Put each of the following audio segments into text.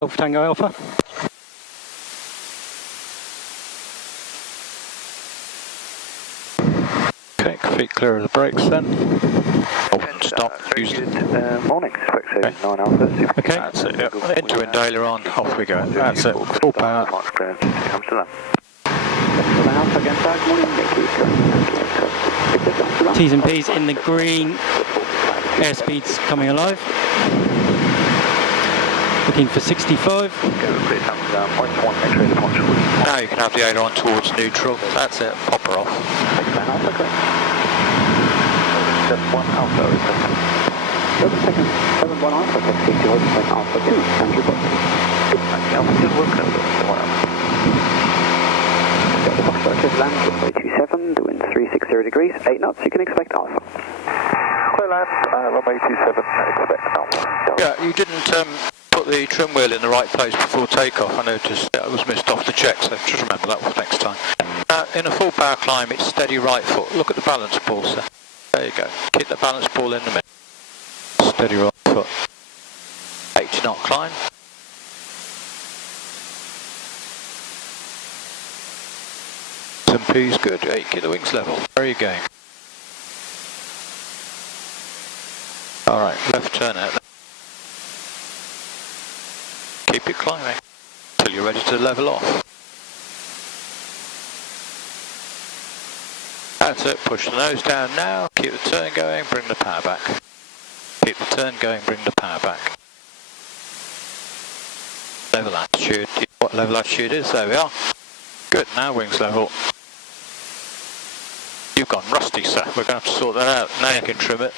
Alpha Tango Alpha. Okay, feet clear of the brakes then. Hold and stop. Use morning, okay. 9 Alpha. Okay, that's it, yep. Into indailer on, off we go. That's it, full power. Comes to that. T's and P's in the green. Airspeed's coming alive. Looking for 65. Now you can have the aileron towards neutral. That's it, pop her off. 71 Alpha. 7 seconds, 71 Alpha, taxi to Alpha 2, and report. Alpha 2 will close up, 1 Alpha. The Foxtrot is land, runway 27, doing 360 degrees, 8 knots, you can expect Alpha. Clear land, runway 27, expect Alpha. Yeah, you didn't put the trim wheel in the right place before takeoff. I noticed that was missed off the check, so just remember that for next time. In a full power climb, it's steady right foot. Look at the balance ball, sir. There you go. Keep the balance ball in the middle. Steady right foot. 80 knot climb. Some P's good. Hey, keep the wings level. Where are you going? Alright, left turn out. Keep it climbing until you're ready to level off. That's it, push the nose down now, keep the turn going, bring the power back. Keep the turn going, bring the power back. Level attitude, what level attitude is? There we are. Good, now wings level. You've gone rusty, sir, we're going to have to sort that out. Now you can trim it.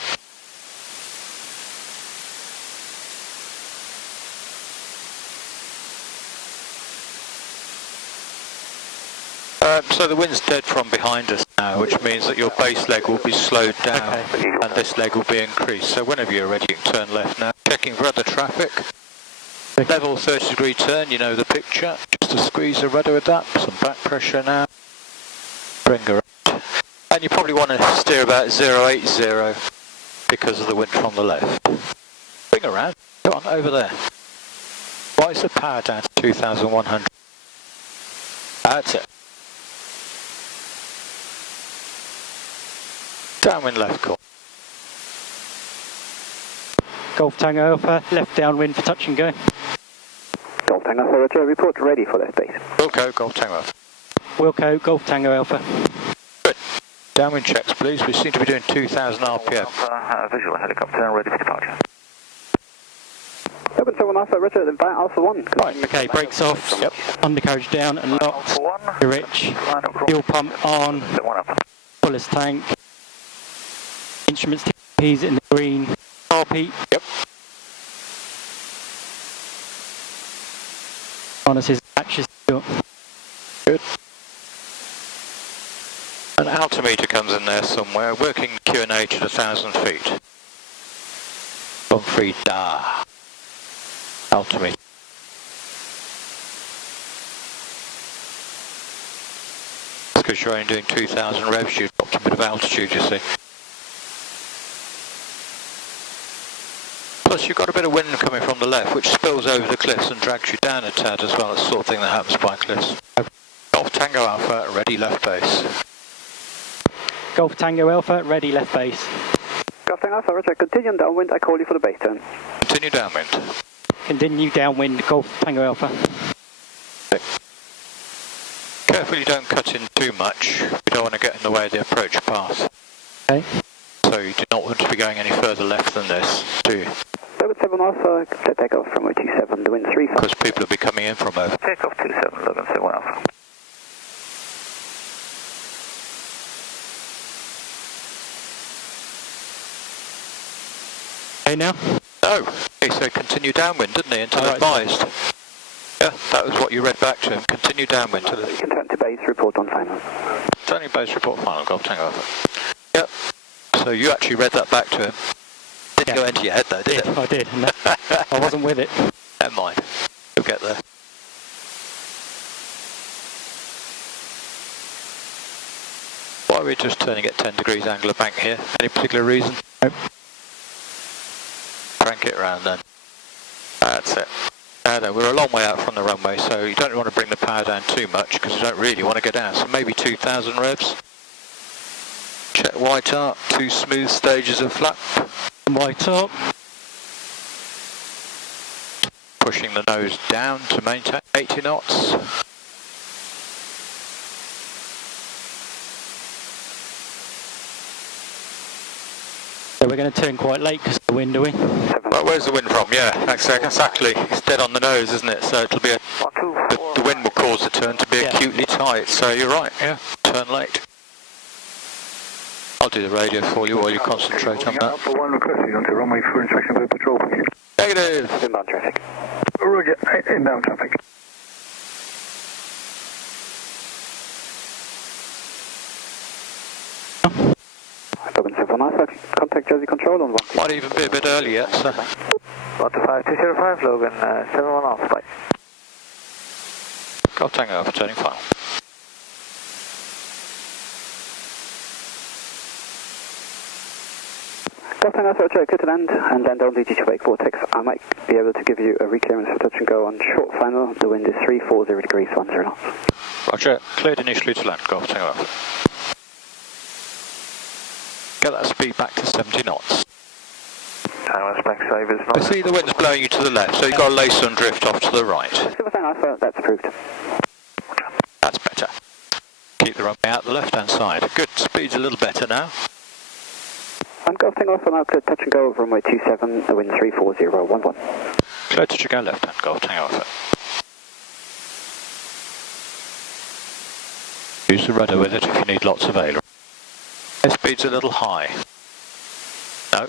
So the wind's dead from behind us now, which means that your base leg will be slowed down, and this leg will be increased. So whenever you're ready, you can turn left now. Checking for other traffic. Level 30-degree turn, you know the picture. Just to squeeze the rudder with that. Some back pressure now. Bring her up. And you probably want to steer about 080 because of the wind from the left. Bring her around. Go on, over there. Rise the power down to 2,100. That's it. Downwind left call. Golf Tango Alpha, left downwind for touch and go. Golf Tango Alpha, Roger, report ready for left base. Wilco, Golf Tango Alpha. Wilco, Golf Tango Alpha. Good. Downwind checks, please. We seem to be doing 2,000 RPM. Visual helicopter ready for departure. 77 Alpha, Roger, invite Alpha 1. Right, okay, brakes off. Yep. Undercarriage down and locked. You're rich. Fuel pump on. Fullest tank. Instruments P's in the green. RP. Yep. Harnesses, matches. Good. An altimeter comes in there somewhere, working QNH at 1,000 feet. On 3 da. Altimeter. It's because you're only doing 2,000 revs, you've dropped a bit of altitude, you see. Plus you've got a bit of wind coming from the left, which spills over the cliffs and drags you down a tad as well. It's the sort of thing that happens by cliffs. Golf Tango Alpha, ready left base. Golf Tango Alpha, ready left base. Golf Tango Alpha, Roger, continue downwind, I call you for the base turn. Continue downwind. Continue downwind, Golf Tango Alpha. Okay. Careful you don't cut in too much. You don't want to get in the way of the approach path. Okay. So you do not want to be going any further left than this, do you? 77 Alpha, set takeoff from 27, doing 35. Because people will be coming in from over. Takeoff 27, 11, 71 Alpha. Okay now? Oh, he said continue downwind, didn't he, until advised. Yeah, that was what you read back to him. Continue downwind. To the... You can turn to base, report on final. Turning base, report final, Golf Tango Alpha. Yep. So you actually read that back to him. Didn't go into your head though, did it? I did. No, I wasn't with it. Never mind. You'll get there. Why are we just turning at 10 degrees angle of bank here? Any particular reason? Nope. Crank it round then. That's it. Now then, we're a long way out from the runway, so you don't want to bring the power down too much because you don't really want to go down. So maybe 2,000 revs. Check white arc, 2 smooth stages of flap. White up. Pushing the nose down to maintain 80 knots. So we're going to turn quite late because of the wind, are we? Well, where's the wind from? Yeah, exactly. It's dead on the nose, isn't it? So it'll be the wind will cause the turn to be acutely tight. So you're right. Yeah, turn late. I'll do the radio for you while you concentrate on that. Alpha 1 requesting onto runway for inspection by patrol. Negative. Inbound traffic. Roger, inbound traffic. Contact Jersey Control on 1. Might even be a bit early yet, so. 125 Logan, 71 off, bye. Golf Tango Alpha turning final. Golf Tango Alpha, clear to land, and land on DG to wake vortex. I might be able to give you a reclearance for touch and go on short final. The wind is 340 degrees, 10 knots. Roger, cleared initially to land, Golf Tango Alpha. Get that speed back to 70 knots. I see the wind's blowing you to the left, so you've got a lace and drift off to the right. That's approved. That's better. Keep the runway out the left-hand side. Good, speed's a little better now. I'm Golf Tango Alpha now, clear touch and go, runway 27, the wind 34011. Clear touch and go left-hand, Golf Tango Alpha. Use the rudder with it if you need lots of aileron. Airspeed's a little high. No,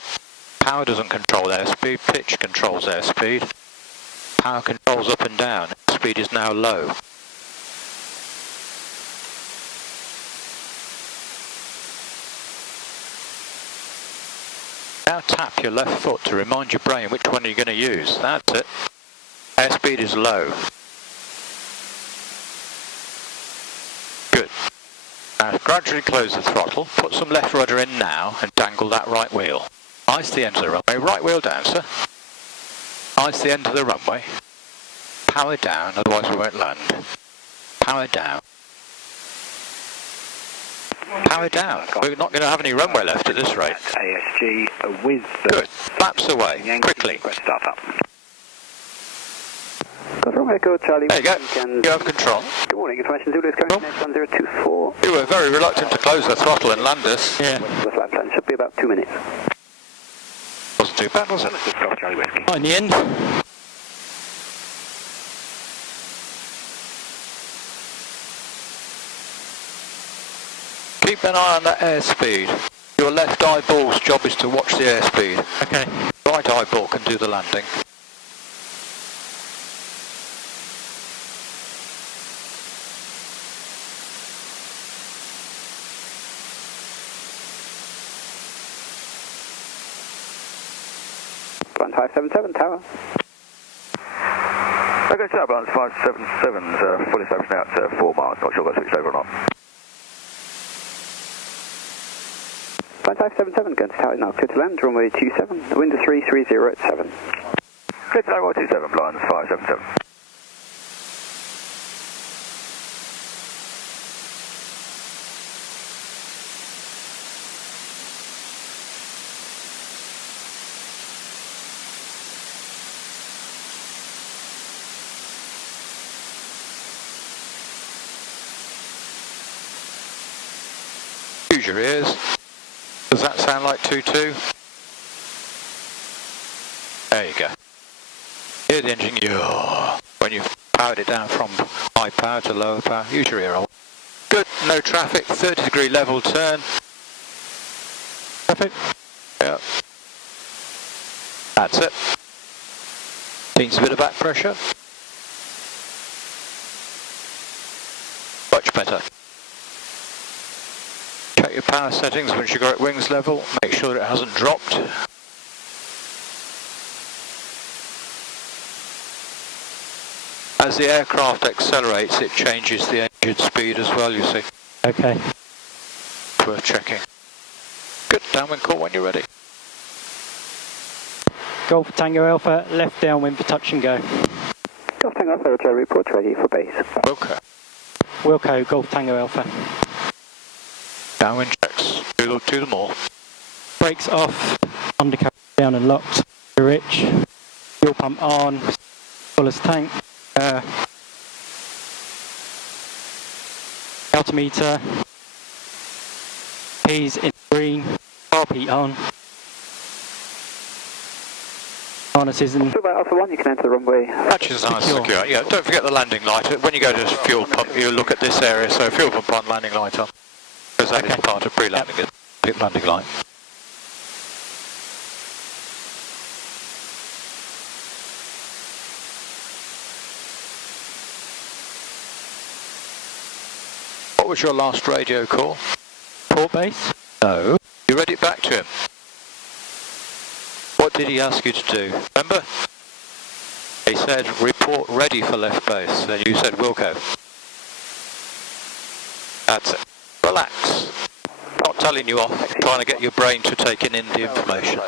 power doesn't control airspeed, pitch controls airspeed. Power controls up and down, airspeed is now low. Now tap your left foot to remind your brain which one you're going to use. That's it. Airspeed is low. Good. Now gradually close the throttle, put some left rudder in now and dangle that right wheel. Ice the end of the runway, right wheel down sir. Ice the end of the runway. Power down, otherwise we won't land. Power down. Power down. We're not going to have any runway left at this rate. ASG with the... Good. Flaps away, quickly. Start up. Good runway, go Charlie. There you go. You have control. Good morning, information Zulu is coming next 1024. You were very reluctant to close the throttle and land us. Yeah. The flight plan should be about 2 minutes. Wasn't too bad, was it? Golf Charlie Whiskey. Oh, in the end. Keep an eye on that airspeed. Your left eyeball's job is to watch the airspeed. Okay. Right eyeball can do the landing. One 577 tower. Okay, tower balance 577's fully established now at 4 miles. Not sure if I switched over or not. 577 going to tower now. Clear to land, runway 27. The wind is 330 at 7. Clear to land, runway 27, blinds 577. Use your ears. Does that sound like 2-2? There you go. Hear the engine, when you've powered it down from high power to lower power. Use your ear hole. Good, no traffic, 30 degree level turn. Traffic. Yeah. That's it. Needs a bit of back pressure. Much better. Check your power settings once you've got it wings level. Make sure that it hasn't dropped. As the aircraft accelerates, it changes the engine speed as well, you see. Okay. Worth checking. Good, downwind call when you're ready. Golf Tango Alpha, left downwind for touch and go. Golf Tango Alpha, Roger, report ready for base. Okay. Wilco, Golf Tango Alpha. Downwind checks. Do them all. Brakes off, undercarriage down and locked. Rich. Fuel pump on, fullest tank. Altimeter. Keys in green. Carb heat on. Harnesses in. So about Alpha 1, you can enter the runway. Hatches are secure. Yeah, don't forget the landing light. When you go to fuel pump, you look at this area, so fuel pump on, landing light on. Because that is part of pre-landing, landing light. What was your last radio call? Port base. No. You read it back to him. What did he ask you to do? Remember? He said, report ready for left base. Then you said, Wilco. That's it. Relax. Not telling you off, trying to get your brain to taking in the information.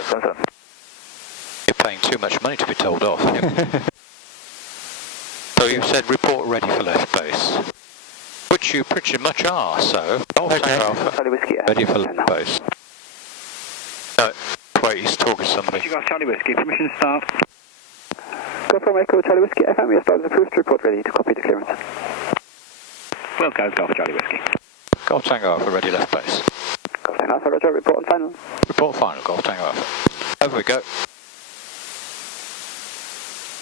You're paying too much money to be told off. So you said, report ready for left base. Which you pretty much are, so. Okay. Alpha, ready for left base. No, wait, he's talking to somebody. You got Charlie Whiskey, permission to start. Go from Echo, Charlie Whiskey, FM, your start is approved to report ready to copy the clearance. Wilco, Golf Charlie Whiskey. Golf Tango Alpha, ready left base. Golf Tango Alpha, Roger, report on final. Report final, Golf Tango Alpha. Over we go.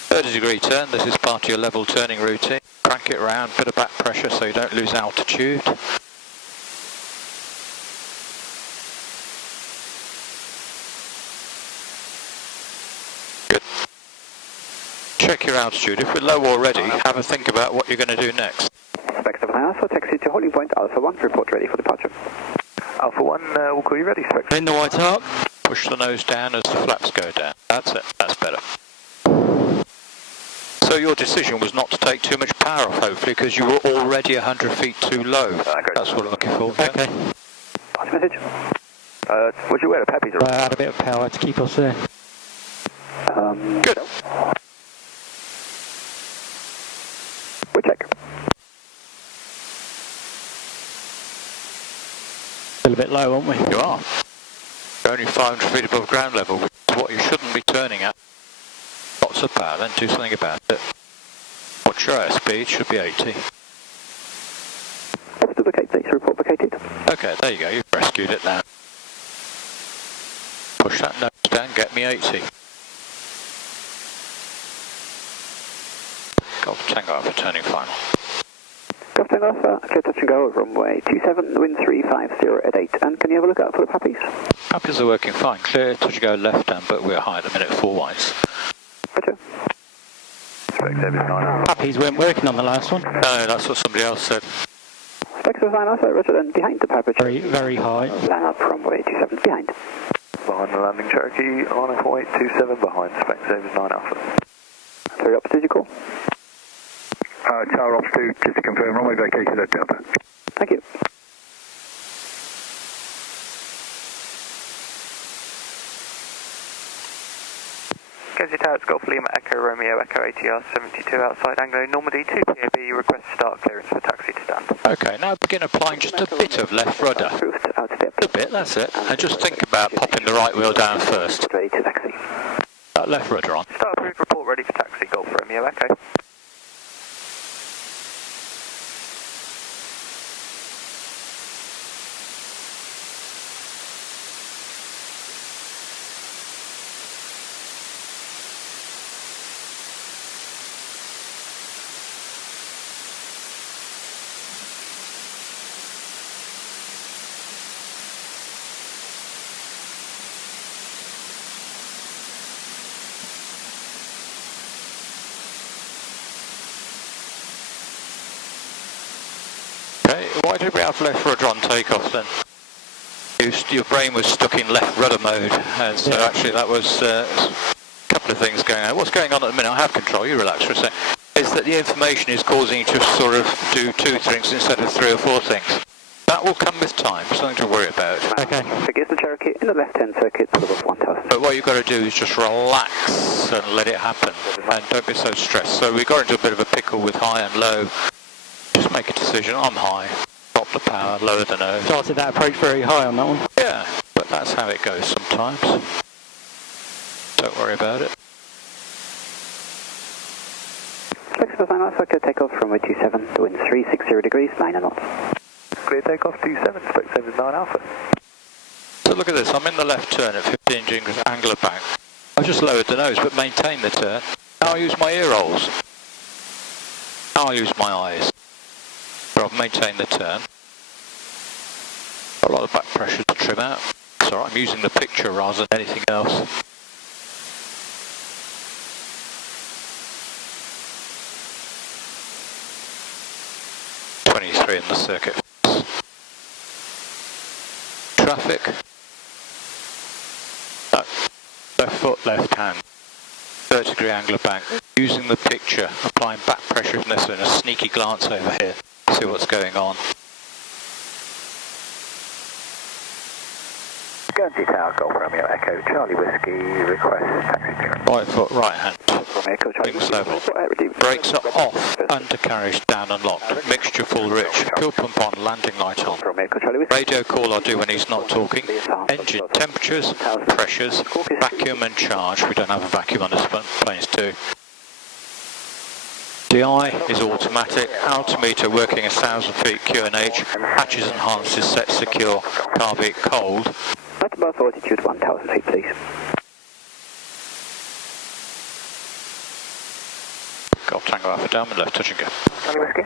30-degree turn, this is part of your level turning routine. Crank it around, bit of back pressure so you don't lose altitude. Good. Check your altitude. If we're low already, have a think about what you're going to do next. Spec 7 Alpha, taxi to holding point Alpha 1, report ready for departure. Alpha 1, we'll call you ready, Spec. In the white arc. Push the nose down as the flaps go down. That's it, that's better. So your decision was not to take too much power off, hopefully, because you were already 100 feet too low. That's what I'm looking for. Okay. Pass message. Would you wear a Peppies around? Add a bit of power to keep us there. Good. We check. Still a bit low, aren't we? You are. You're only 500 feet above ground level, which is what you shouldn't be turning at. Lots of power, then do something about it. What's your airspeed? Should be 80. Let's duplicate data, report vacated. Okay, there you go, you've rescued it now. Push that nose down, get me 80. Golf Tango Alpha, turning final. Golf Tango Alpha, clear touch and go, runway 27, wind 350 at 8. And can you have a look out for the puppies? Puppies are working fine. Clear touch and go left hand, but we're high at the minute, 4 wides. Roger. Puppies weren't working on the last one. No, that's what somebody else said. Spec 7 Alpha, Roger, then behind the Papa. Very, very high. Line up runway 27, behind. Behind the landing Cherokee, on White 27 behind, Spec 9 Alpha. Tower Ops, did you call? Tower Ops 2, just to confirm, runway vacated at Delta. Thank you. Kenzie Towers, Golf Lima, Echo Romeo, Echo ATR 72 outside Anglo Normandy, 2 PAB, request start clearance for taxi to stand. Okay, now begin applying just a bit of left rudder. A bit, that's it. And just think about popping the right wheel down first. Ready to taxi. That left rudder on. Start approved, report ready for taxi, Golf Romeo, Echo. Why did we have left rudder on takeoff then? Your brain was stuck in left rudder mode, and so actually that was a couple of things going on. What's going on at the minute, I have control, you relax for a sec, is that the information is causing you to sort of do 2 things instead of 3 or 4 things. That that will come with time, something to worry about. Okay. Forget the Cherokee in the left-hand circuit, sort of 1000. But what you've got to do is just relax and let it happen, and don't be so stressed. So we got into a bit of a pickle with high and low. Just make a decision. I'm high, drop the power, lower the nose. Started that approach very high on that one. Yeah, but that's how it goes sometimes. Don't worry about it. Flexible sign Alpha, clear takeoff from 27, the wind 360 degrees, 9 knots. Clear takeoff 27, spec 79 Alpha. So look at this, I'm in the left turn at 15 degrees angle of bank. I just lowered the nose but maintained the turn. Now I use my ear rolls. Now I use my eyes. But I've maintained the turn. Got a lot of back pressure to trim out. It's alright, I'm using the picture rather than anything else. In the circuit. Traffic. Left foot, left hand. 30-degree angle of bank. Using the picture, applying back pressure from this and a sneaky glance over here. See what's going on. Guernsey Tower, Golf Romeo Echo, Charlie Whiskey, request taxi clearance. Right foot, right hand. Echo, Charlie Wings Whiskey, level. Brakes are off. Undercarriage down and locked. Mixture full rich. Fuel pump on. Landing light on. Radio call I'll do when he's not talking. Engine temperatures, pressures, vacuum and charge. We don't have a vacuum on this one. Planes do. DI is automatic. Altimeter working 1,000 feet QNH. Hatches and harnesses set secure. Car beat cold. At above altitude 1,000 feet, please. Golf Tango Alpha down and left, touch and go. Charlie Whiskey.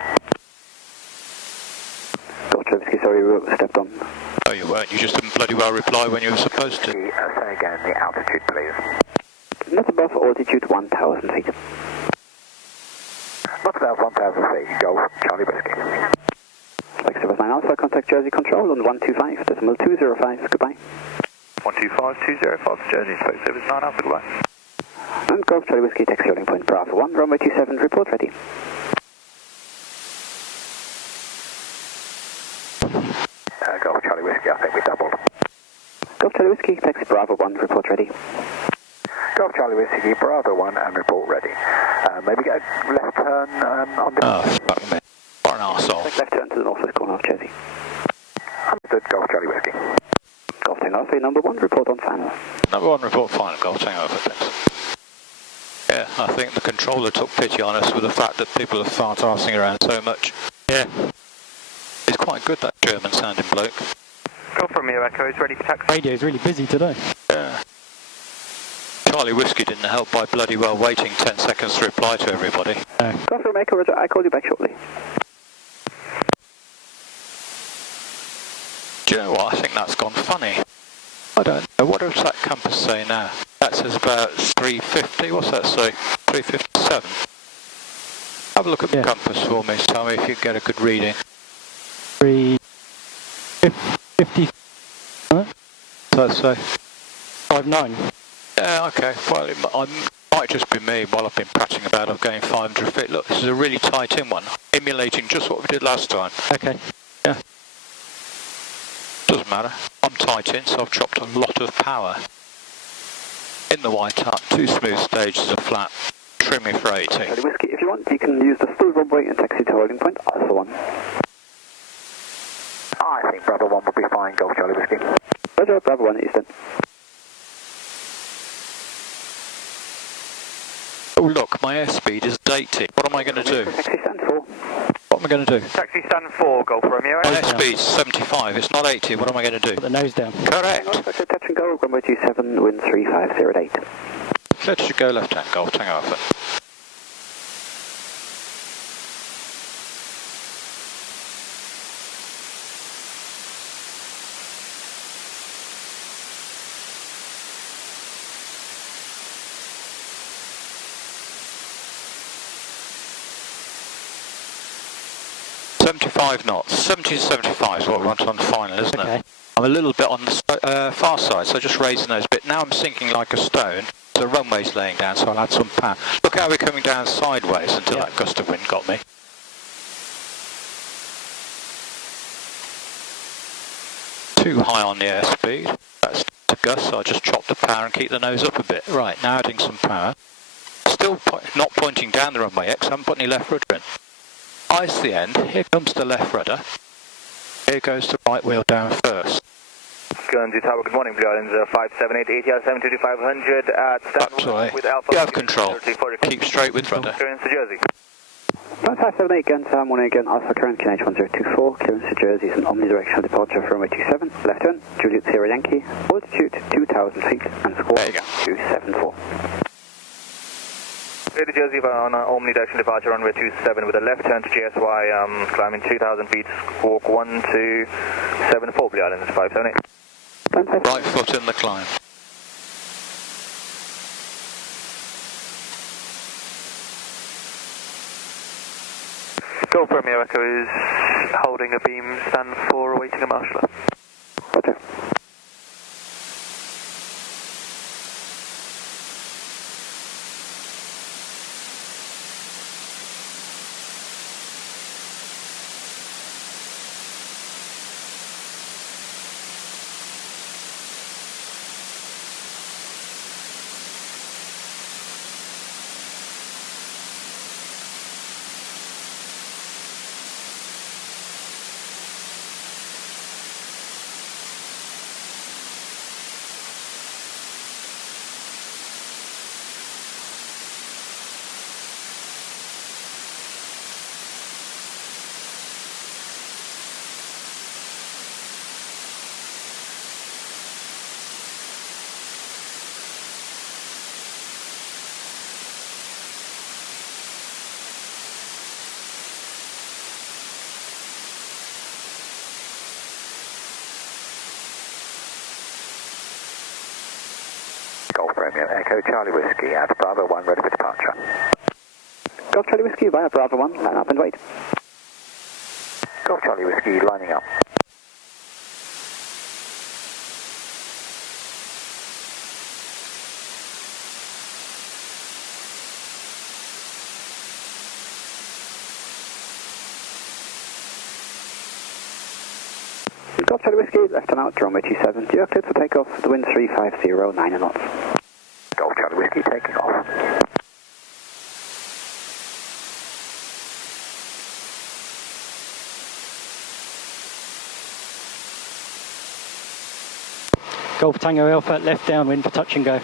Golf Charlie Whiskey, sorry, we stepped on. Oh, you weren't. You just didn't bloody well reply when you were supposed to. Say again the altitude, please. Not above altitude 1,000 feet. Not above 1,000 feet. Golf Charlie Whiskey. Flex 79 Alpha, contact Jersey Control on 125.205. Goodbye. 125.205 Jersey, spec 79 Alpha, goodbye. And Golf Charlie Whiskey, taxi holding point Bravo 1, runway 27, report ready. Golf Charlie Whiskey, I think we doubled. Golf Charlie Whiskey, taxi Bravo 1, report ready. Golf Charlie Whiskey, Bravo 1, and report ready. Maybe get a left turn on the... Oh, fuck me. What an arsehole. Left turn to the northwest corner of Jersey. Understood, Golf Charlie Whiskey. Golf Tango Alpha, number 1, report on final. Number 1 report final, Golf Tango Alpha, thanks. Yeah, I think the controller took pity on us with the fact that people are fart-arsing around so much. Yeah. He's quite good, that German-sounding bloke. Golf Romeo Echo is ready for taxi. Radio's really busy today. Yeah. Charlie Whiskey didn't help by bloody well waiting 10 seconds to reply to everybody. Golf Romeo Echo, Roger, I'll call you back shortly. Do you know what? I think that's gone funny. I don't know. What does that compass say now? That says about 350. What's that say? 357. Have a look at the compass for me. Tell me if you get a good reading. 350. What's that say? 59. Yeah, okay. Well, it might just be me while I've been prattling about of going 500 feet. Look, this is a really tight-in one, emulating just what we did last time. Okay. Yeah. Doesn't matter. I'm tight in, so I've chopped a lot of power. In the white hut, 2 smooth stages of flat, trimming for 80. Charlie Whiskey, if you want, you can use the full runway and taxi to holding point Alpha 1. I think Bravo 1 will be fine, Golf Charlie Whiskey. Roger, Bravo 1 Eastern. Oh look, my airspeed is dating. What am I going to do? Taxi stand 4. What am I going to do? Taxi stand 4, Golf Romeo My Echo. airspeed's 75, it's not 80. What am I going to do? Put the nose down. Correct. Touch and go, runway 27, wind 3508. Let's go left hand, Golf Tango Alpha. knots. 70 to 75 is what we want on final, isn't it? I'm a little bit on the far side, so just raising those a bit. Now I'm sinking like a stone. The runway's laying down, so I'll add some power. Look how we're coming down sideways until that gust of wind got me. too high on the airspeed. That's to Gus, so I just chop the power and keep the nose up a bit. Right, now adding some power. Still not pointing down the runway X, I haven't put any left rudder in. Ice the end, here comes the left rudder. Here goes the right wheel down first. Guernsey Tower, good morning, Blue Islands 578 ATR 72500 at That's with Alpha. You have control. Keep straight with rudder. Clearance to Jersey. 578 Guernsey, morning again, Alpha current, QNH 1024, clearance to Jersey is an omnidirectional departure for runway 27, left turn, Juliet Sierra Yankee, altitude 2,000 feet, and score 274. Clear to Jersey on omnidirectional departure runway 27 with a left turn to GSY, climbing 2,000 feet, squawk 1274, Blue Islands 578. Right foot in the climb. Golf Romeo Echo is holding a beam, stand 4, awaiting a marshaller. Roger. Golf Romeo Echo Charlie Whiskey at Bravo 1 ready for departure. Golf Charlie Whiskey via Bravo 1, line up and wait. Golf Charlie Whiskey lining up. Golf Charlie Whiskey, left turn out, runway 27, you're cleared for takeoff, the wind 350, 9 knots. Golf Charlie Whiskey taking off. Golf Tango Alpha, left downwind for touch and go.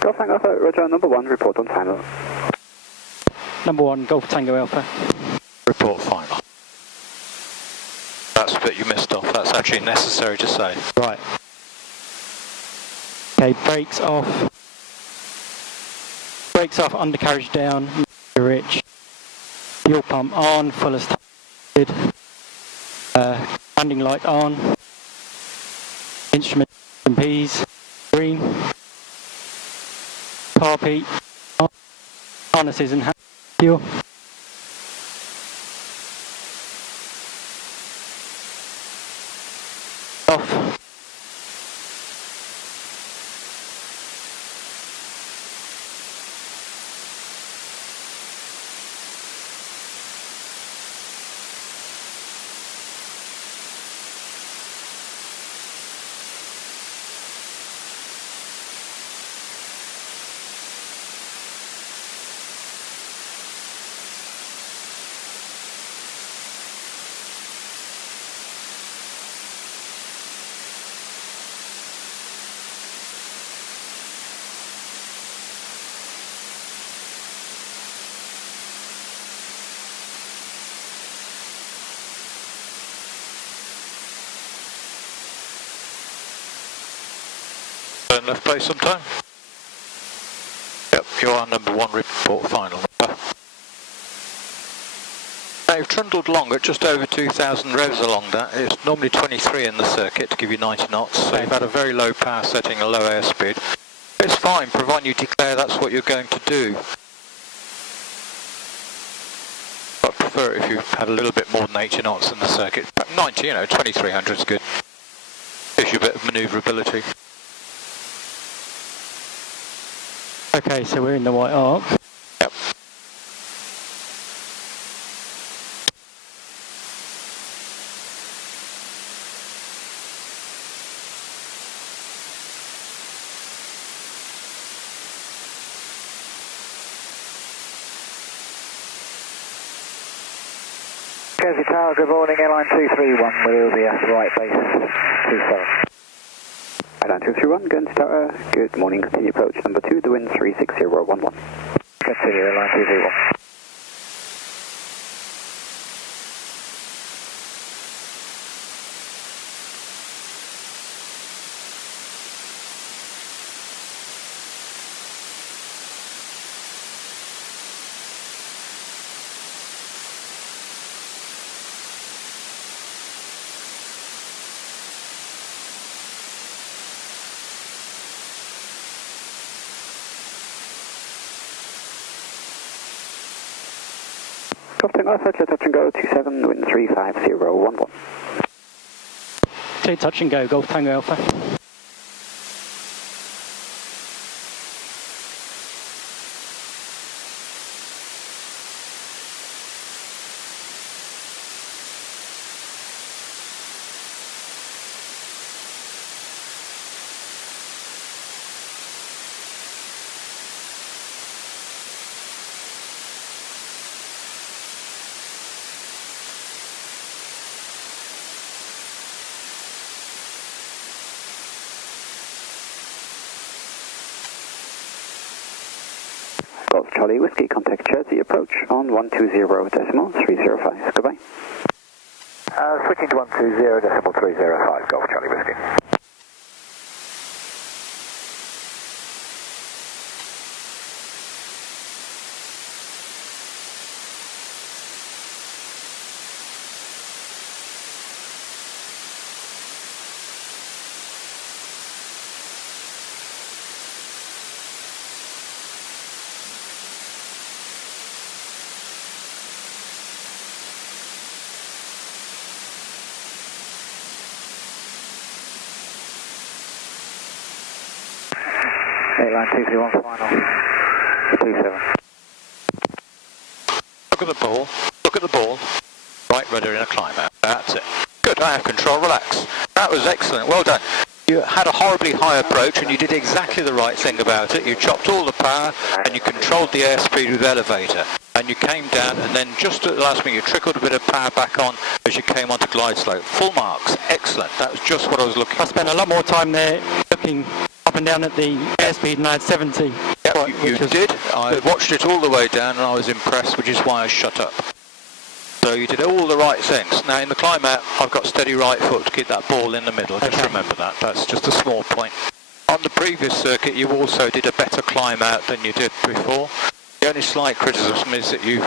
Golf Tango Alpha, Roger, number 1, report on final. Number 1, Golf Tango Alpha. Report final. That's the bit you missed off. That's actually necessary to say. Right. Okay, brakes off. Brakes off, undercarriage down, rich. Fuel pump on, full as tank. Landing light on. Instrument P's green. Car peak. Harnesses and fuel. Off. Turn left base sometime. Yep, you are number 1 report final. Now you've trundled along at just over 2,000 revs along that. It's normally 23 in the circuit to give you 90 knots, so you've had a very low power setting, a low airspeed. It's fine, providing you declare that's what you're going to do. I prefer it if you had a little bit more than 80 knots in the circuit. 90, 2300 is good. Gives you a bit of manoeuvrability. Okay, so we're in the white arc. Yep. Jersey Tower, good morning, airline 231, will be at right base 27. Airline 231, Guernsey Tower, good morning, continue approach number 2, the wind 36011. Continue, airline 231. Golf Tango Alpha, clear touch and go 27, wind 35011. Clear touch and go, Golf Tango Alpha. Golf Charlie Whiskey, contact Jersey approach on 120.305. Goodbye. Switching to 120.305, Golf Charlie Whiskey. Airline 231 final, 27. Look at the ball. Look at the ball. Right rudder in a climb out. That's it. Good. I have control. Relax. That was excellent. Well done. You had a horribly high approach and you did exactly the right thing about it. You chopped all the power and you controlled the airspeed with the elevator. And you came down and then just at the last minute you trickled a bit of power back on as you came onto glide slope. Full marks. Excellent. That was just what I was looking for. I spent a lot more time there looking up and down at the airspeed and I had 70. Yep, you did. I watched it all the way down and I was impressed, which is why I shut up. So you did all the right things. Now in the climb out, I've got steady right foot to keep that ball in the middle. Just remember that. That's just a small point. On the previous circuit, you also did a better climb out than you did before. The only slight criticism is that you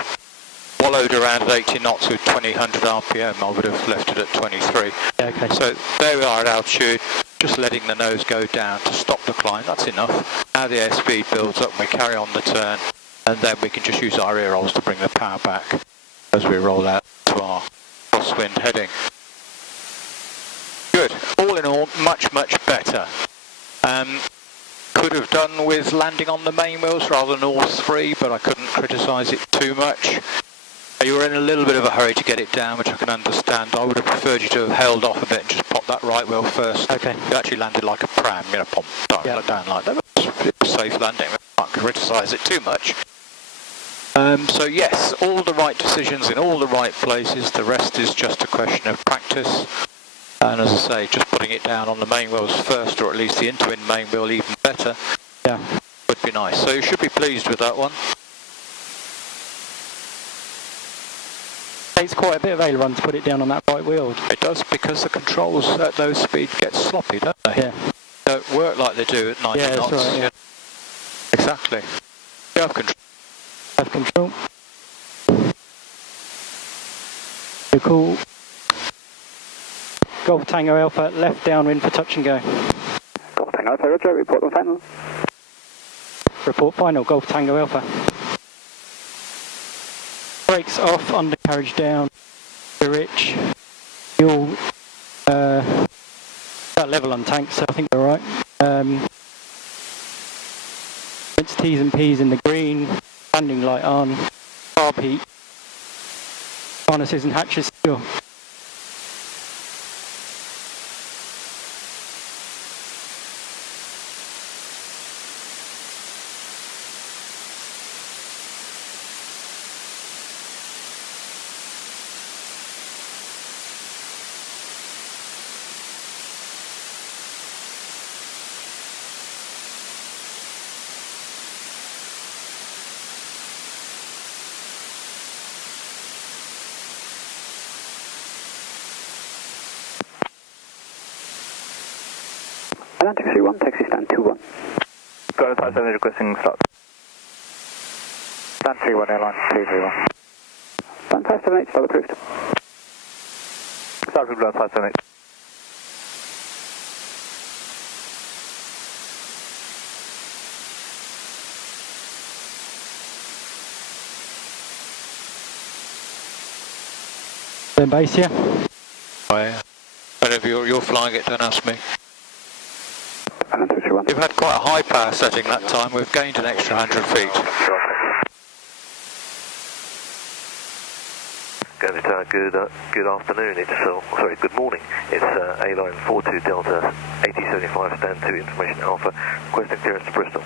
wallowed around at 80 knots with 2000 RPM. I would have left it at 23. Okay. So there we are at altitude, just letting the nose go down to stop the climb. That's enough. Now the airspeed builds up and we carry on the turn, and then we can just use our air rolls to bring the power back as we roll out to our crosswind heading. Good. All in all, much, much better. Could have done with landing on the main wheels rather than all three, but I couldn't criticise it too much. You were in a little bit of a hurry to get it down, which I can understand. I would have preferred you to have held off a bit and just popped that right wheel first. Okay. You actually landed like a pram, pop down like that. It was safe landing. I can't criticise it too much. So yes, all the right decisions in all the right places. The rest is just a question of practice. And as I say, just putting it down on the main wheels first, or at least the in-twin main wheel even better, would be nice. So you should be pleased with that one. Takes quite a bit of aileron to put it down on that right wheel. It does, because the controls at those speeds get sloppy, don't they? Yeah. Don't work like they do at 90 yeah, knots. That's right, yeah. Exactly. You have control. Have control. You're cool. Golf Tango Alpha, left downwind for touch and go. Golf Tango Alpha, Roger, report on final. Report final, Golf Tango Alpha. Brakes off, undercarriage down, rich. Fuel, about level on tank, so I think we're alright. It's T's and P's in the green, landing light on, carb heat, harnesses and hatches secure. Airline 231, taxi stand 21. Got a 57 requesting slot. Stand 31, airline 231. Stand 578, start approved. Start approved, 578. Then base, yeah? Oh, yeah. Whenever you're flying it, don't ask me. Airline 231. You've had quite a high power setting that time. We've gained an extra 100 feet. Good afternoon. Good morning. It's A-Line 42 Delta 8075 stand 2 information Alpha requesting clearance to Bristol.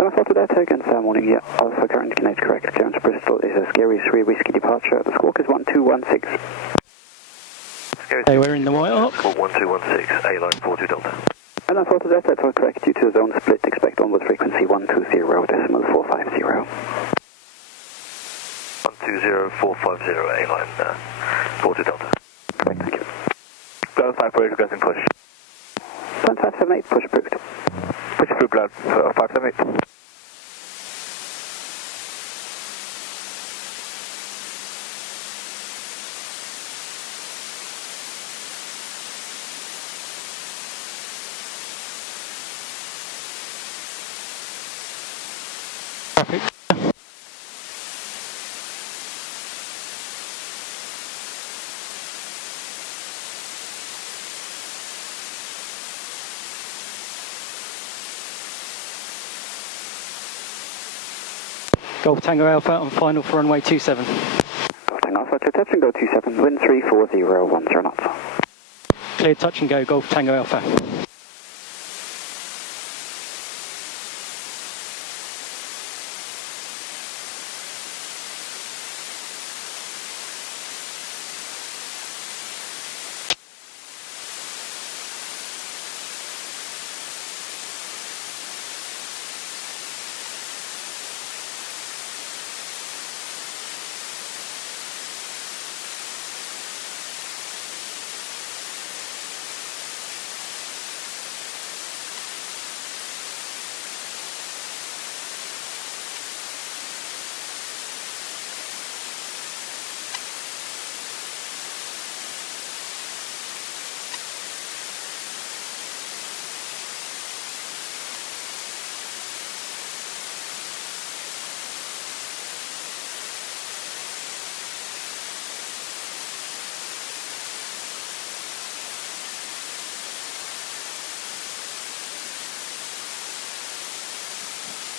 Airline 42 Delta again, morning, yeah. Alpha current Canadian correct. Clearance to Bristol is a scary 3 whiskey departure. The squawk is 1216. Hey, we're in the white arc. 1216, A-Line 42 Delta. Airline 42 Delta, to correct due to the zone split. Expect onward frequency 120.450. 120450, A-Line 42 Delta. Correct, thank you. Cloud 548 requesting push. Stand 578, push approved. Push approved, Cloud 578. Traffic. Golf Tango Alpha on final for runway 27. Golf Tango Alpha to touch and go 27, wind 34010 knots. Cleared touch and go, Golf Tango Alpha.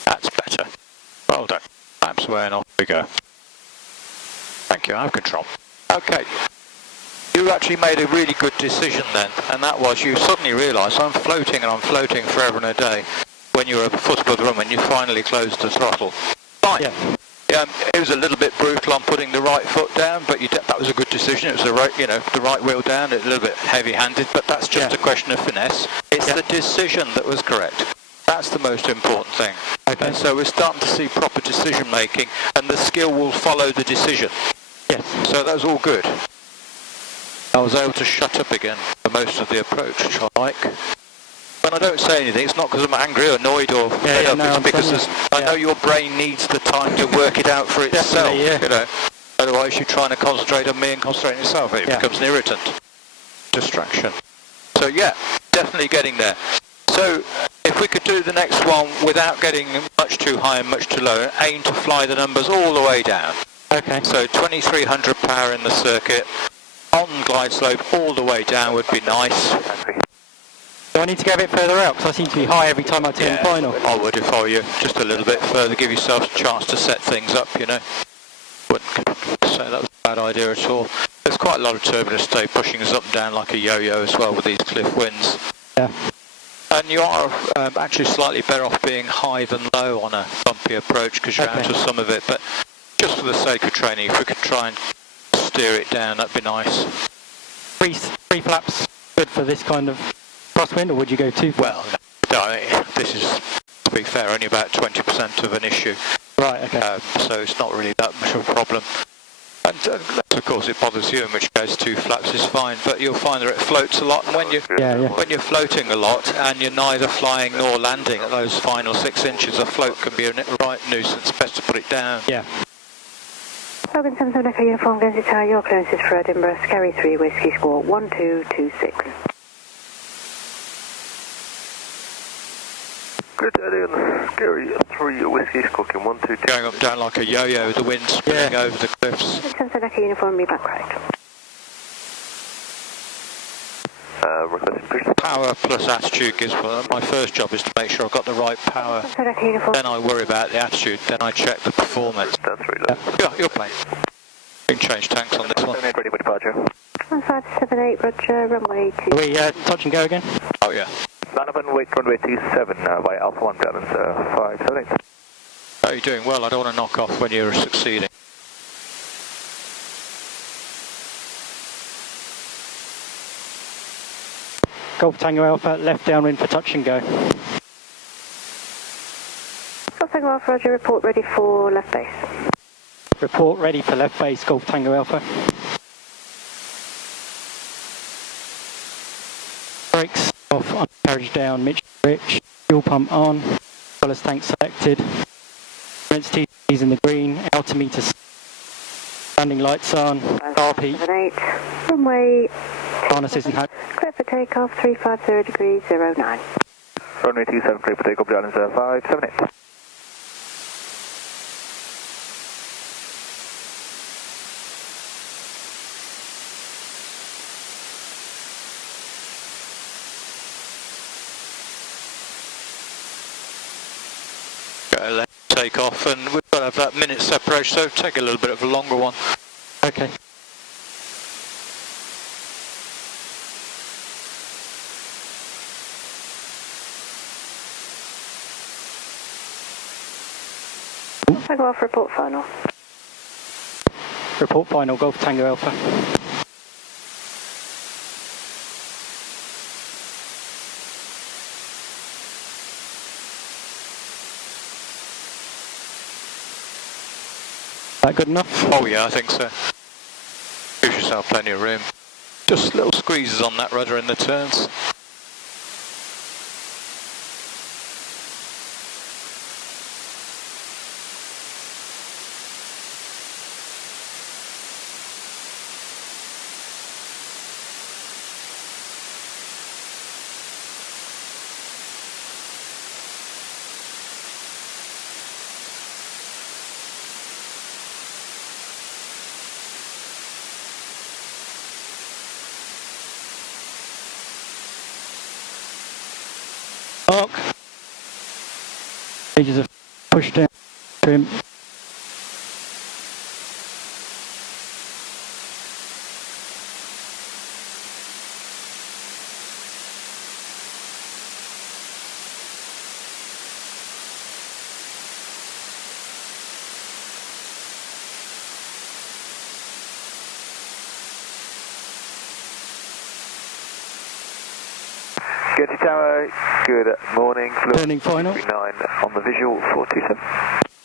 That's better. Well done. Laps away and off we go. Thank you, I have control. Okay. You actually made a really good decision then, and that was you suddenly realised I'm floating and I'm floating forever and a day. When you were a foot above the runway and you finally closed the throttle. Fine. Yeah. It was a little bit brutal on putting the right foot down, but that was a good decision. It was the right wheel down, a little bit heavy-handed, but that's just a question of finesse. It's the decision that was correct. That's the most important thing. Okay. And so we're starting to see proper decision making, and the skill will follow the decision. Yes. So that was all good. I was able to shut up again for most of the approach, which I like. When I don't say anything, it's not because I'm angry or annoyed or fed up. It's because I know your brain needs the time to work it out for itself. Otherwise, you're trying to concentrate on me and concentrate on yourself. It becomes an irritant, distraction. So yeah, definitely getting there. So if we could do the next one without getting much too high and much too low, aim to fly the numbers all the way down. Okay. So 2300 power in the circuit, on glide slope all the way down would be nice. Do I need to go a bit further out? Because I seem to be high every time I turn final. I would if I were you. Just a little bit further, give yourself a chance to set things up, Wouldn't say that was a bad idea at all. There's quite a lot of turbulence today, pushing us up and down like a yo-yo as well with these cliff winds. Yeah. And you are actually slightly better off being high than low on a bumpy approach because you're out of some of it. But just for the sake of training, if we could try and steer it down, that'd be nice. Three flaps good for this kind of crosswind, or would you go too far? Well, this is, to be fair, only about 20% of an issue. Right, okay. So it's not really that much of a problem. And of course it bothers you, in which case 2 flaps is fine, but you'll find that it floats a lot, and when you're floating a lot and you're neither flying nor landing at those final 6 inches, a float can be a right nuisance. Best to put it down. Yeah. Logan 77 Echo Uniform, Guernsey Tower, your clearance is for Edinburgh, Scary 3, Whiskey Squawk 1226. Good Eddie on Scary 3, Whiskey Squawking 122. Going up and down like a yo-yo, the wind spinning over the cliffs. 77 Echo Uniform, be back correct. Power plus attitude gives my first job is to make sure I've got the right power. Then I worry about the attitude, then I check the performance. That's really low. Yeah, you're playing. You can change tanks on this one. Ready for departure. 1578, Roger, runway 2. Are we touch and go again? Oh yeah. Donovan, wait, runway 27 by Alpha 1 Gallons, 578. Oh, you're doing well. I don't want to knock off when you're succeeding. Golf Tango Alpha, left downwind for touch and go. Golf Tango Alpha, Roger, report ready for left base. Report ready for left base, Golf Tango Alpha. Brakes off, undercarriage down, Mitch Rich, fuel pump on, ballast tank selected. TT's in the green, altimeter standing lights on, RP. 78, runway Harnesses and hat. clear for takeoff, 350 degrees 09. Runway 27, clear for takeoff, Gallons, 578. Let take off, and we've got to have that minute separation, so take a little bit of a longer one. Okay. Tango Alpha, report final. Report final, Golf Tango Alpha. That good enough? Oh yeah, I think so. Give yourself plenty of room. Just little squeezes on that rudder in the turns. Mark. Pages are pushed down to him. Guernsey Tower, good morning. Turning final. 9 on the visual, 427.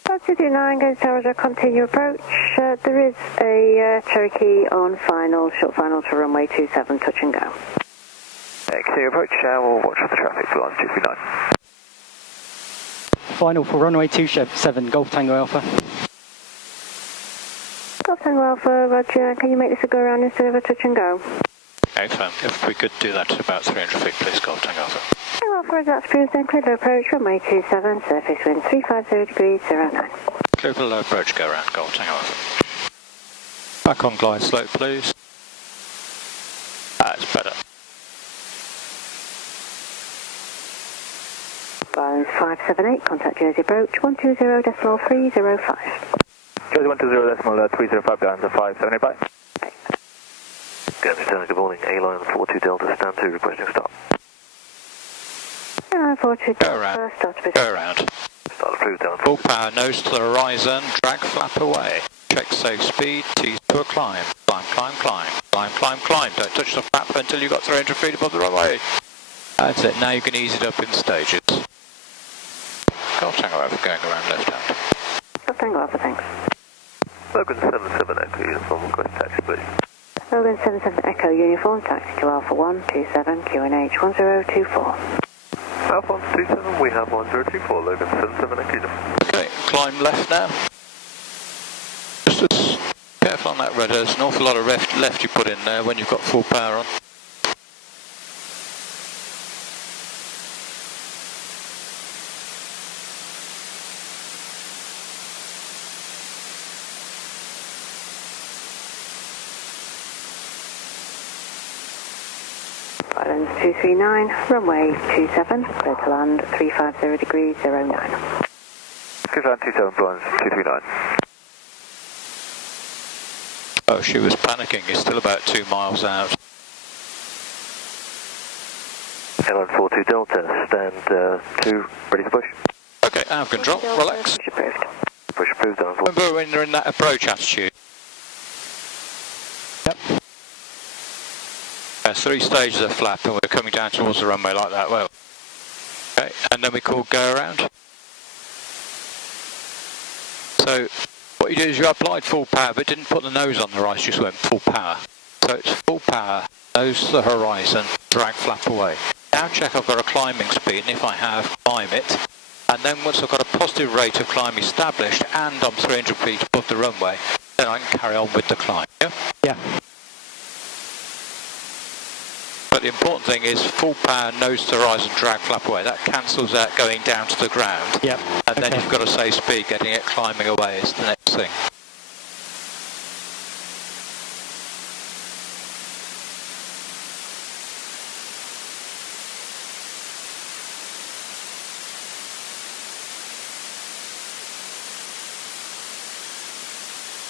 229, Guernsey Tower, Roger, continue approach. There is a Cherokee on final, short final to runway 27, touch and go. Continue approach, we'll watch for the traffic for line 239. Final for runway 27, Golf Tango Alpha. Golf Tango Alpha, Roger, can you make this a go around instead of a touch and go? Excellent. If we could do that at about 300 feet, please, Golf Tango Alpha. Tango Alpha, that's approved, then clear to approach, runway 27, surface wind 350 degrees 09. Clear for the low approach, go around, Golf Tango Alpha. Back on glide slope, please. That's better. Balance 578, contact Jersey approach 120.305. Jersey 120.305, Gallons, 578, bye. Guernsey Tower, good morning. A-line 42 Delta, stand 2, requesting stop. A-line 42 Go around. Go around. Start approved, down. Full power, nose to the horizon, drag flap away. Check safe speed, T's to a climb. Climb, climb, climb. Climb, climb, climb. Don't touch the flap until you've got 300 feet above the runway. That's it, now you can ease it up in stages. Golf Tango Alpha going around left hand. Golf Tango Alpha, thanks. Low Logan 77 Echo Uniform, request taxi please. Logan 77 Echo Uniform, taxi to Alpha 127 QNH 1024. Alpha 127, we have 1024, Logan 77 Echo Uniform. Okay, climb left now. Just as careful on that rudder, there's an awful lot of left you put in there when you've got full power on. Islands 239, runway 27, clear to land 350 degrees 09. Clear to land 27, Blinds 239. Oh, she was panicking. It's still about 2 miles out. Airline 42 Delta, stand 2, ready to push. Okay, out of control, relax. Push approved. Push approved, down 4. Remember when you're in that approach attitude? Yep. There's 3 stages of flap and we're coming down towards the runway like that. Well, okay, and then we call go around. So what you do is you applied full power but didn't put the nose on the rise, just went full power. So it's full power, nose to the horizon, drag flap away. Now check I've got a climbing speed, and if I have, climb it. And then once I've got a positive rate of climb established and I'm 300 feet above the runway, then I can carry on with the climb. Yeah? Yeah. But the important thing is full power, nose to horizon, drag flap away. That cancels out going down to the ground. Yep. And then you've got to save speed, getting it climbing away is the next thing.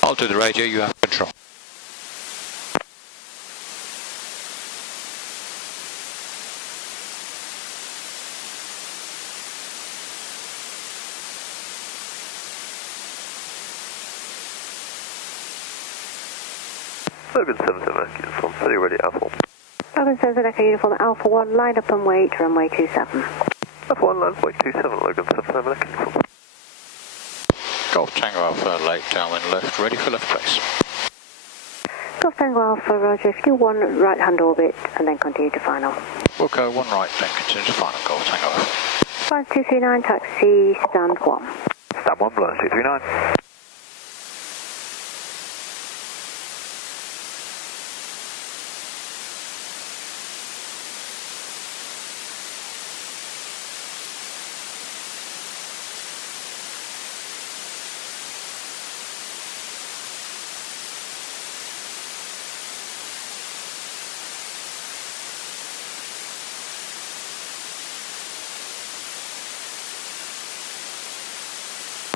I'll do the radio, you have control. Logan 77 Echo Uniform, fully ready, Alpha 1. Logan 77 Echo Uniform, Alpha 1, line up and wait, runway 27. Alpha 1, land point 27, Logan 77 Echo Uniform. Golf Tango Alpha, late downwind left, ready for left place. Golf Tango Alpha, Roger, if you 1 right hand orbit and then continue to final. We'll go 1 right, then continue to final Golf Tango Alpha. Flight 239, taxi, stand 1. Stand 1, Blinds 239.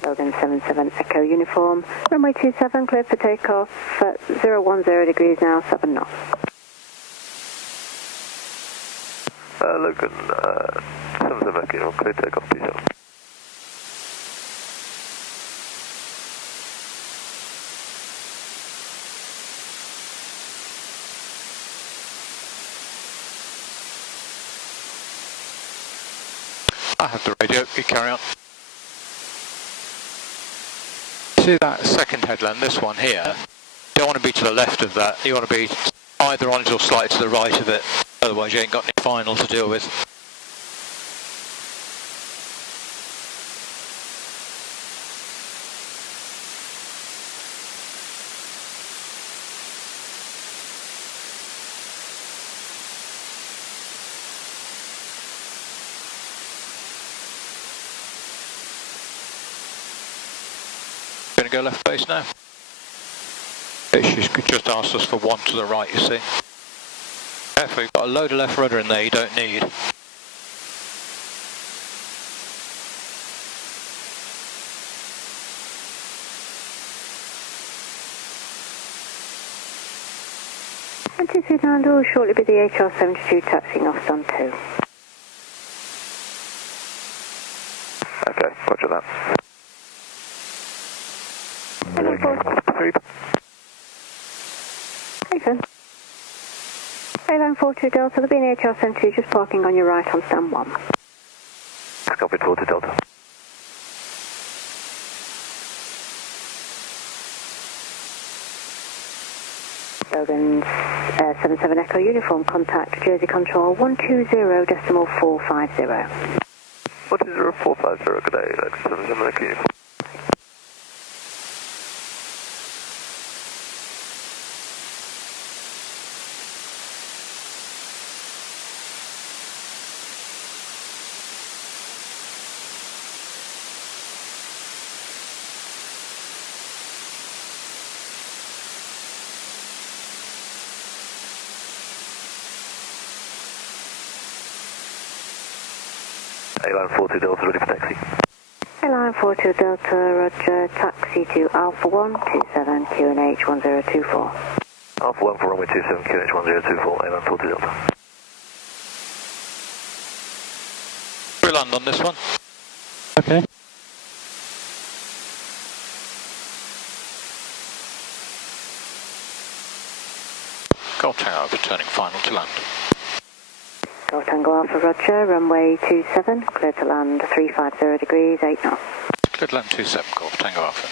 Logan 77 Echo Uniform, runway 27, cleared for takeoff at 010 degrees now, 7 knots. Logan 77 Echo Uniform, clear takeoff 27. I have the radio, you carry on. See that second headland, this one here, you don't want to be to the left of that, you want to be either on it or slightly to the right of it, otherwise you ain't got any final to deal with. Going to go left base now. She's just asked us for 1 to the right, you see. Careful, you've got a load of left rudder in there you don't need. And 239 will shortly be the HR72 taxiing off stand 2. Okay, roger that. Nathan. Airline 42 Delta, there'll be an HR72 just parking on your right on stand 1. Copied 42 Delta. Logan's 77 Echo Uniform, contact Jersey Control 120.450. 120.450, good day, 77 Echo Uniform. A-Line 42 Delta ready for taxi. A-Line 42 Delta, roger, taxi to Alpha 1, 27 QNH 1024. Alpha 1 for runway 27 QNH 1024, A-Line 42 Delta. We'll land on this one. Okay. Golf Tango returning final to land. Golf Tango Alpha, roger, runway 27, clear to land 350 degrees, 8 knots. Clear to land 27, Golf Tango Alpha.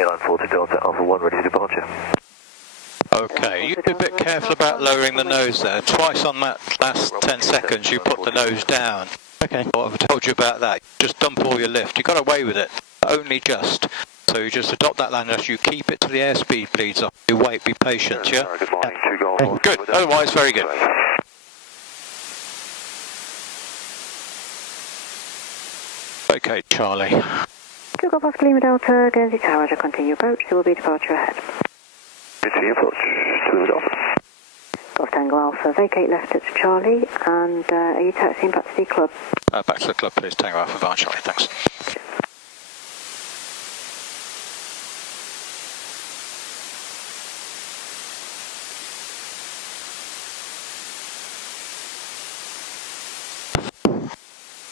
A-Line 40 Delta Alpha 1 ready for departure. Okay, you be a bit careful about lowering the nose there. Twice on that last 10 seconds you put the nose down. Okay. What have I told you about that? Just dump all your lift. You got away with it, only just. So you just adopt that land as you keep it till the airspeed bleeds up. You wait, be patient, yeah? Good morning, 2 Golf. Good, otherwise very good. Okay, Charlie. 2 Golf Oscar Lima Delta, Guernsey Tower, roger, continue approach, there will be departure ahead. Continue approach, 2 Delta. Golf Tango Alpha, vacate left at Charlie, and are you taxiing back to the club? Back to the club, please. Tango Alpha Var, Charlie, thanks.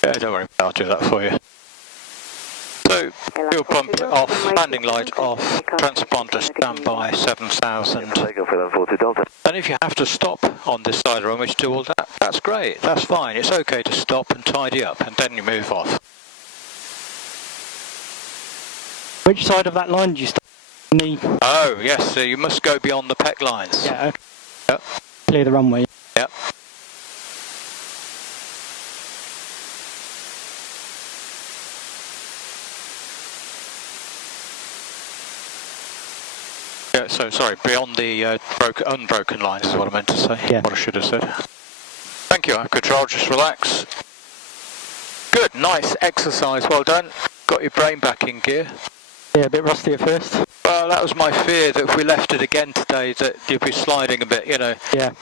Yeah, don't worry, I'll do that for you. So, fuel pump off, landing light off, transponder standby 7000. Take off with 40 Delta. And if you have to stop on this side of the runway to do all that, that's great, that's fine. It's okay to stop and tidy up, and then you move off. Which side of that line do you stop? Oh, yes, so you must go beyond the PEC lines. Yeah, okay. Yep. Clear the runway. Yep. Yeah, so sorry, beyond the unbroken lines is what I meant to say. Yeah. What I should have said. Thank you, control, just relax. Good, nice exercise, well done. Got your brain back in gear. Yeah, a bit rusty at first. Well, that was my fear, that if we left it again today, that you'd be sliding a bit, you know. Yeah.